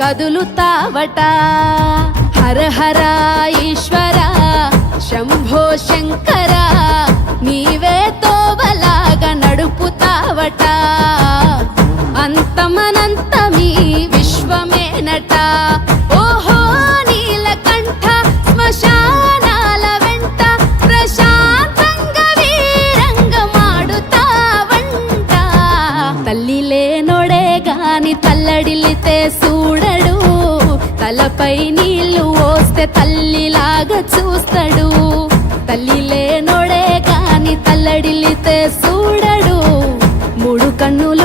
కదులుతావట. హర హర ఈశ్వర శంభో శంకర నీవే తోవలాగా నడుపుతావట. అంతమనంతమీ విశ్వమేనట. ఓహో నీలకంఠ శ్మశానాల వెంట ప్రశాంతంగా వీరంగమాడుతావంట. తల్లి లేనోడే గాని తల్లడిల్లితే చూడడు, తలపై నీళ్లు పోస్తే తల్లిలాగా చూస్తాడు. తల్లి లేనోడే గాని తల్లడిల్లితే చూడడు, మూడు కన్నులు